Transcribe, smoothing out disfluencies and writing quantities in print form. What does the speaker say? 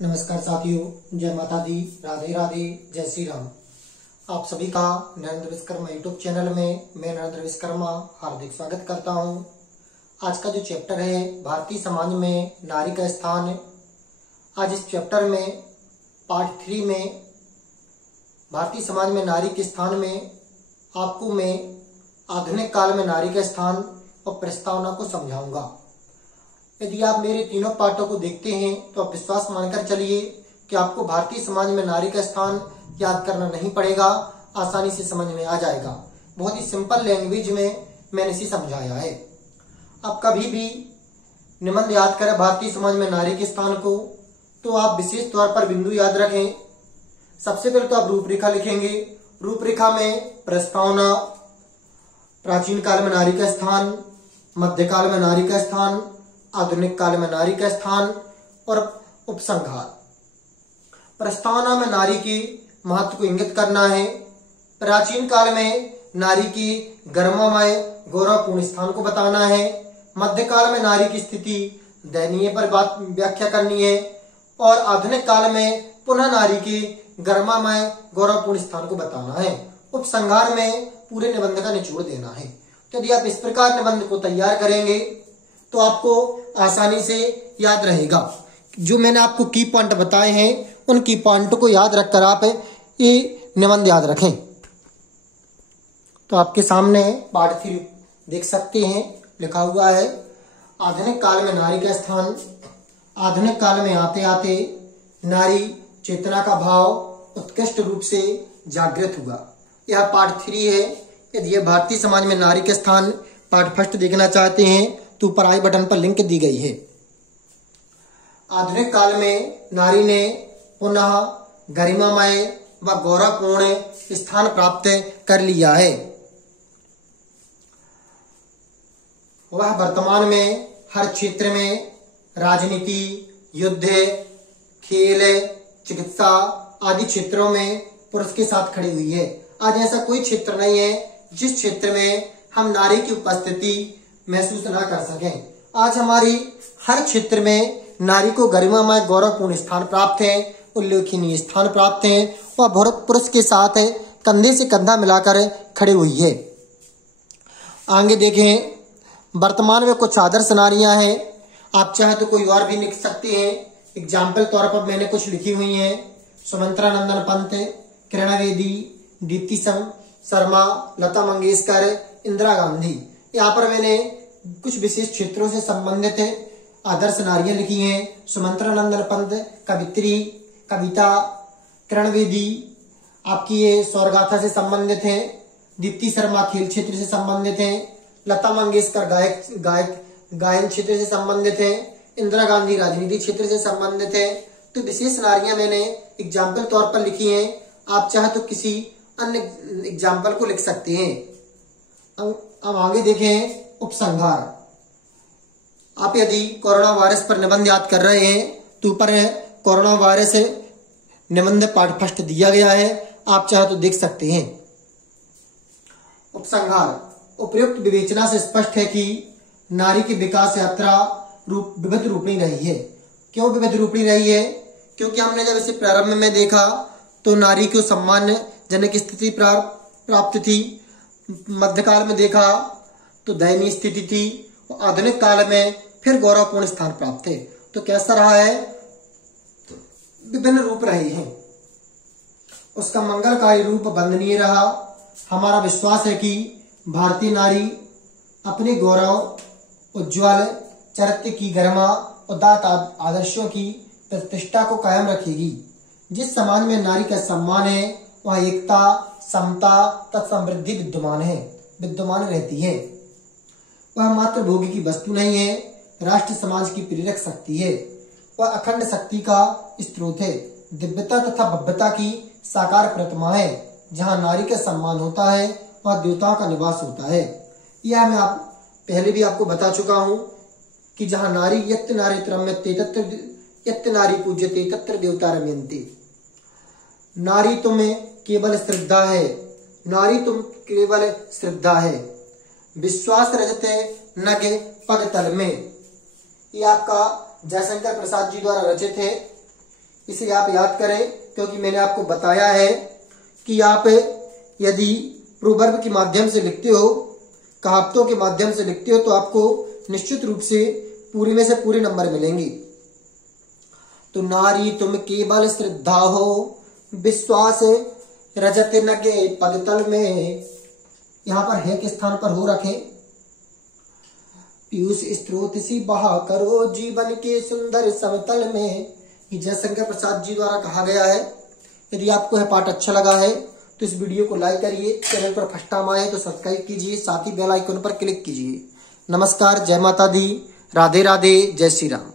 नमस्कार साथियों, जय माता दी, राधे राधे, जय श्री राम। आप सभी का नरेंद्र विश्वकर्मा यूट्यूब चैनल में मैं नरेंद्र विश्वकर्मा हार्दिक स्वागत करता हूं। आज का जो चैप्टर है भारतीय समाज में नारी का स्थान, आज इस चैप्टर में पार्ट 3 में भारतीय समाज में नारी के स्थान में आपको मैं आधुनिक काल में नारी का स्थान और प्रस्तावना को समझाऊंगा। यदि आप मेरे तीनों पाठों को देखते हैं तो आप विश्वास मानकर चलिए कि आपको भारतीय समाज में नारी का स्थान याद करना नहीं पड़ेगा, आसानी से समझ में आ जाएगा। बहुत ही सिंपल लैंग्वेज में मैंने इसे समझाया है। आप कभी भी निबंध याद करें भारतीय समाज में नारी के स्थान को तो आप विशेष तौर पर बिंदु याद रखें। सबसे पहले तो आप रूपरेखा लिखेंगे। रूपरेखा में प्रस्तावना, प्राचीन काल में नारी का स्थान, मध्यकाल में नारी का स्थान, आधुनिक काल में नारी का स्थान और उपसंहार। प्रस्तावना में नारी के महत्व को इंगित करना है। प्राचीन काल में नारी की गरिमामय गौरवपूर्ण स्थान को बताना है। मध्यकाल में नारी की स्थिति दयनीय पर बात व्याख्या करनी है और आधुनिक काल में पुनः नारी की गरिमामय गौरवपूर्ण स्थान को बताना है। उपसंहार में पूरे निबंध का निचोड़ देना है। तो यदि आप इस प्रकार निबंध को तैयार करेंगे तो आपको आसानी से याद रहेगा। जो मैंने आपको की पॉइंट बताए हैं उन की पॉइंट को याद रखकर आप ये निबंध याद रखें। तो आपके सामने पार्ट 3 देख सकते हैं, लिखा हुआ है आधुनिक काल में नारी का स्थान। आधुनिक काल में आते आते नारी चेतना का भाव उत्कृष्ट रूप से जागृत हुआ। यह पार्ट 3 है। यदि भारतीय समाज में नारी के स्थान पार्ट 1 देखना चाहते हैं तो ऊपर आई बटन पर लिंक दी गई है। आधुनिक काल में नारी ने पुनः गरिमामय व गौरवपूर्ण स्थान प्राप्त कर लिया है। वह वर्तमान में हर क्षेत्र में राजनीति, युद्ध, खेल, चिकित्सा आदि क्षेत्रों में पुरुष के साथ खड़ी हुई है। आज ऐसा कोई क्षेत्र नहीं है जिस क्षेत्र में हम नारी की उपस्थिति महसूस ना कर सकें। आज हमारी हर क्षेत्र में नारी को गरिमामय गौरवपूर्ण स्थान प्राप्त है, उल्लेखनीय स्थान प्राप्त है। वह पुरुष के साथ कंधे से कंधा मिलाकर खड़ी हुई है। आगे देखें, वर्तमान में कुछ आदर्श नारियां हैं। आप चाहे तो कोई और भी लिख सकते हैं। एग्जाम्पल तौर पर मैंने कुछ लिखी हुई हैं। सुमित्रा नंदन पंत, किरण बेदी, दीप्ति शर्मा, लता मंगेशकर, इंदिरा गांधी। यहाँ पर मैंने कुछ विशेष क्षेत्रों से संबंधित आदर्श नारियां लिखी हैं। सुमित्रा नंदन पंत कवित्री, कविता, किरण बेदी आपकी ये स्वरगाथा से संबंधित है। दीप्ति शर्मा खेल क्षेत्र से संबंधित है। लता मंगेशकर गायन क्षेत्र से संबंधित है। इंदिरा गांधी राजनीति क्षेत्र से संबंधित है। तो विशेष नारियां मैंने एग्जाम्पल तौर पर लिखी हैं। आप चाहे तो किसी अन्य एग्जाम्पल को लिख सकते हैं। अब आगे देखें, उपसंहार। आप यदि कोरोना वायरस पर निबंध याद कर रहे हैं तो ऊपर कोरोना वायरस निबंध पार्ट 1 दिया गया है, आप चाहे तो देख सकते हैं। उपसंहार। उपयुक्त विवेचना से स्पष्ट है कि नारी की विकास यात्रा विविध रूपी रही है। क्यों विविध रूपी रही है? क्योंकि हमने जब इसे प्रारंभ में देखा तो नारी को सम्मानजनक स्थिति प्राप्त थी। मध्यकाल में देखा तो दयनीय स्थिति थी। आधुनिक काल में फिर गौरवपूर्ण स्थान प्राप्त थे। तो कैसा रहा है? विभिन्न रूप रहे हैं। उसका मंगलकारी रूप वंदनीय रहा। हमारा विश्वास है कि भारतीय नारी अपने गौरव, उज्ज्वल चरित्र की गरिमा, उदात्त आदर्शों की प्रतिष्ठा को कायम रखेगी। जिस समाज में नारी का सम्मान है वह एकता, समता तथा समृद्धि विद्यमान रहती है। वह मात्र भोग की वस्तु नहीं है, राष्ट्र समाज की प्रेरक शक्ति है। वह अखंड शक्ति का स्रोत है, दिव्यता तथा भव्यता की साकार प्रतिमा है। जहाँ नारी का सम्मान होता है वह देवताओं का निवास होता है। यह मैं पहले भी आपको बता चुका हूँ कि जहाँ नारी यत् नारी रम्यते तत्र यत् नारी पूज्यते तत्र देवता रमयन्ते। नारी तुम्हें केवल श्रद्धा है, नारी तुम केवल श्रद्धा है, विश्वास रजते नगे पग तल में। ये आपका जयशंकर प्रसाद जी द्वारा रचित है। इसे आप याद करें, क्योंकि मैंने आपको बताया है कि आप यदि प्रोवर्ब के माध्यम से लिखते हो, कहावतों के माध्यम से लिखते हो, तो आपको निश्चित रूप से पूरे में से पूरे नंबर मिलेंगे। तो नारी तुम केवल श्रद्धा हो, विश्वास रजत नगे पगतल में, यहाँ पर है के स्थान पर हो रखे। पीयूष स्त्रोत सी बहा करो जीवन के सुंदर समतल में, ये जयशंकर प्रसाद जी द्वारा कहा गया है। यदि आपको यह पाठ अच्छा लगा है तो इस वीडियो को लाइक करिए, चैनल पर फर्स्ट टाइम आए तो सब्सक्राइब कीजिए, साथ ही बेल आइकन पर क्लिक कीजिए। नमस्कार, जय माता दी, राधे राधे, जय श्री राम।